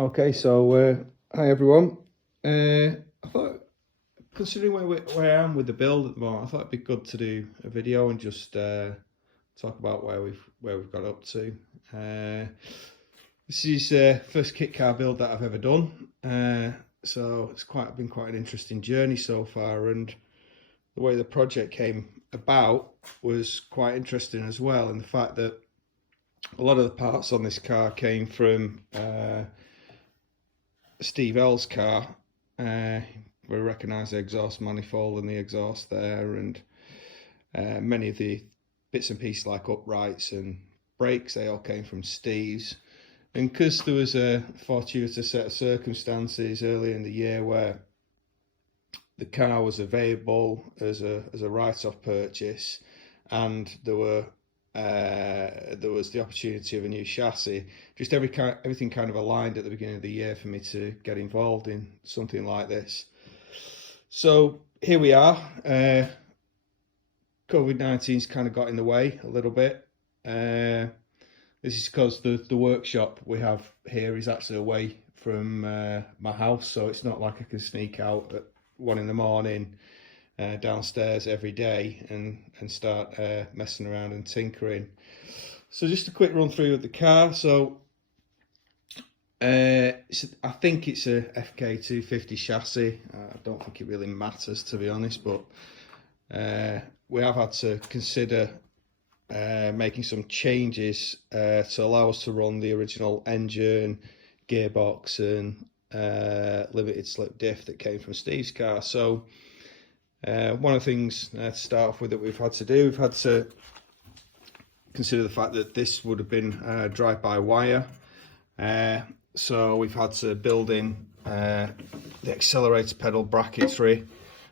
Okay, so hi everyone. I thought, considering where I am with the build at the moment, I thought it'd be good to do a video and just talk about where we've got up to. This is first kit car build that I've ever done, so it's been quite an interesting journey so far, and the way the project came about was quite interesting as well, in the fact that a lot of the parts on this car came from Steve L's car. We recognise the exhaust manifold and the exhaust there, and many of the bits and pieces like uprights and brakes, they all came from Steve's. And because there was a fortuitous set of circumstances early in the year where the car was available as a write-off purchase, and there was the opportunity of a new chassis, just everything kind of aligned at the beginning of the year for me to get involved in something like this. So here we are. COVID-19's kind of got in the way a little bit. This is because the workshop we have here is actually away from my house, so it's not like I can sneak out at 1 in the morning downstairs every day and start messing around and tinkering. So just a quick run through of the car. So I think it's a FK250 chassis. I don't think it really matters, to be honest, but we have had to consider making some changes to allow us to run the original engine, gearbox and limited slip diff that came from Steve's car. So one of the things to start off with that we've had to consider the fact that this would have been drive-by-wire. So we've had to build in the accelerator pedal bracketry.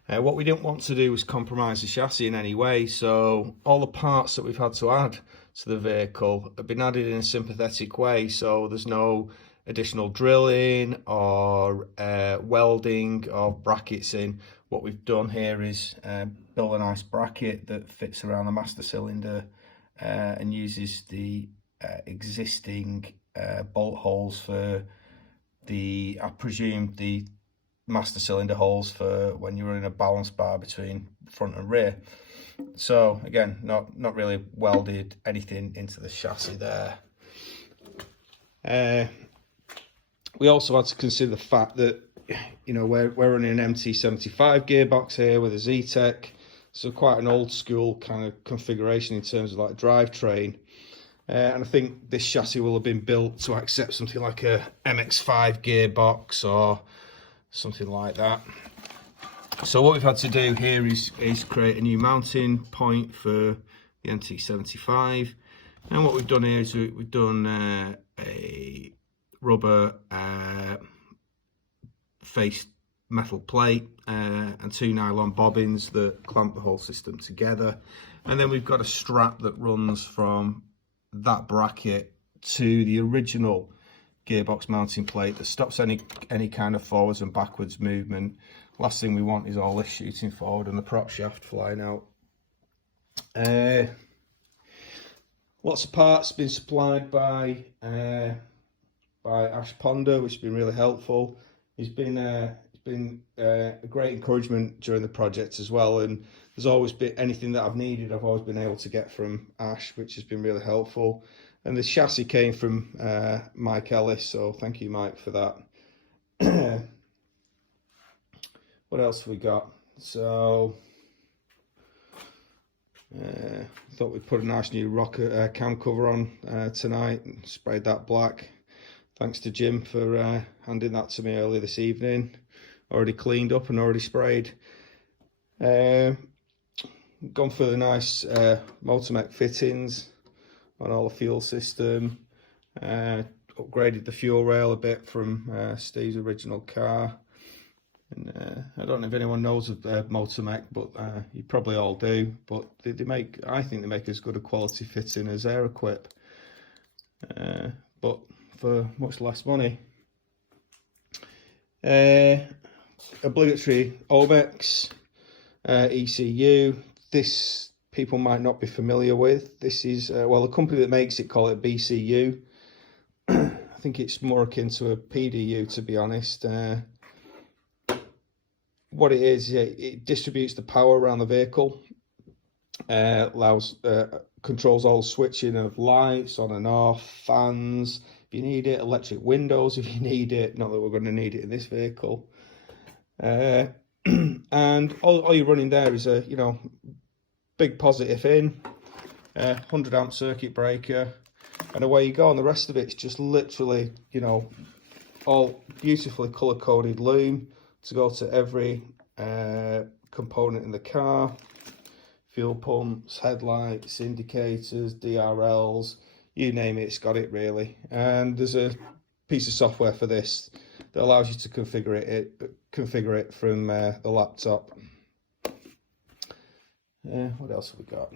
What we didn't want to do was compromise the chassis in any way, so all the parts that we've had to add to the vehicle have been added in a sympathetic way, so there's no additional drilling or welding or brackets in. What we've done here is build a nice bracket that fits around the master cylinder and uses the existing bolt holes for I presume the master cylinder holes for when you're running a balance bar between front and rear. So again, not really welded anything into the chassis there. We also had to consider the fact that, you know, we're running an MT75 gearbox here with a Z-Tech, so quite an old school kind of configuration in terms of like drivetrain. And I think this chassis will have been built to accept something like a MX5 gearbox or something like that. So what we've had to do here is create a new mounting point for the MT75. And what we've done here is we've done a rubber faced metal plate and 2 nylon bobbins that clamp the whole system together. And then we've got a strap that runs from that bracket to the original gearbox mounting plate that stops any kind of forwards and backwards movement. Last thing we want is all this shooting forward and the prop shaft flying out. Lots of parts been supplied by Ash Ponder, which has been really helpful. He's been a great encouragement during the project as well, and there's always been anything that I've needed, I've always been able to get from Ash, which has been really helpful. And the chassis came from Mike Ellis, so thank you, Mike, for that. What else have we got? So thought we'd put a nice new rocker cam cover on tonight and sprayed that black. Thanks to Jim for handing that to me earlier this evening. Already cleaned up and already sprayed. Gone for the nice Motormech fittings on all the fuel system. Upgraded the fuel rail a bit from Steve's original car. And I don't know if anyone knows of Motormech, but you probably all do. But I think they make as good a quality fitting as Aeroquip, but for much less money. Obligatory Omex ECU. This people might not be familiar with. This is well, the company that makes it call it BCU. I think it's more akin to a PDU, to be honest. What it is, it distributes the power around the vehicle, controls all switching of lights on and off, fans if you need it, electric windows if you need it. Not that we're going to need it in this vehicle. And all you're running there is a big positive in, 100 amp circuit breaker, and away you go. And the rest of it's just literally all beautifully color coded loom to go to every component in the car. Fuel pumps, headlights, indicators, DRLs, you name it, it's got it really. And there's a piece of software for this that allows you to configure it from the laptop. What else have we got?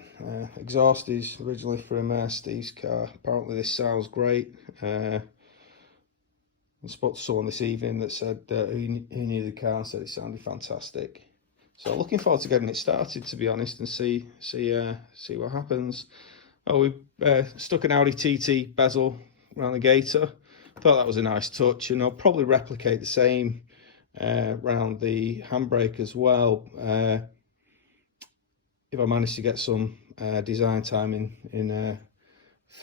Exhaust is originally from Steve's car. Apparently this sounds great. I spoke to someone this evening that said who knew the car and said it sounded fantastic. So looking forward to getting it started, to be honest, and see what happens. Oh, we stuck an Audi TT bezel around the gator. Thought that was a nice touch, and I'll probably replicate the same around the handbrake as well. If I manage to get some design time in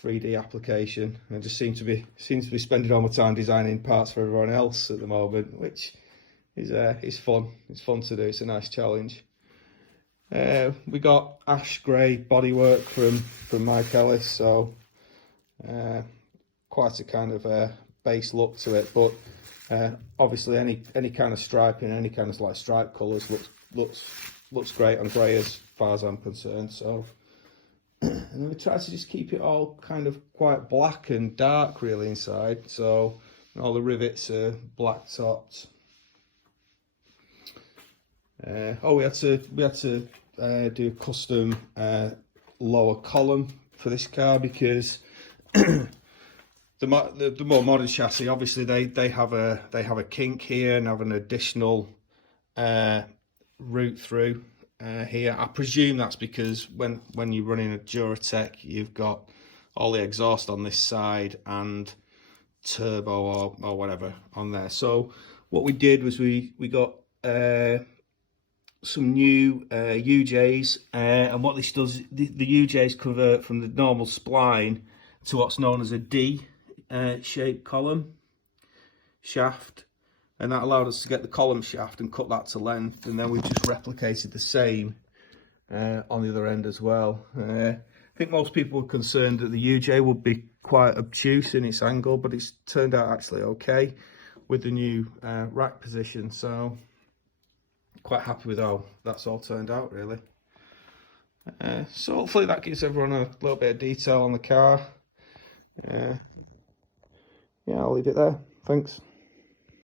3D application. I just seem to be spending all my time designing parts for everyone else at the moment, which is fun. It's fun to do. It's a nice challenge. We got ash grey bodywork from Mike Ellis, so quite a kind of base look to it. But obviously, any kind of striping, any kind of like stripe colours looks great on grey as far as I'm concerned. So, and then we try to just keep it all kind of quite black and dark really inside. So all the rivets are black topped. We had to do a custom lower column for this car because the more modern chassis, obviously they have a kink here and have an additional route through here. I presume that's because when you're running a Duratec, you've got all the exhaust on this side and turbo or whatever on there. So what we did was we got some new UJs, and what this does, the UJs convert from the normal spline to what's known as a D shaped column shaft, and that allowed us to get the column shaft and cut that to length, and then we just replicated the same on the other end as well. I think most people were concerned that the UJ would be quite obtuse in its angle, but it's turned out actually okay with the new rack position, so quite happy with how that's all turned out really. So hopefully that gives everyone a little bit of detail on the car. Yeah, I'll leave it there. Thanks.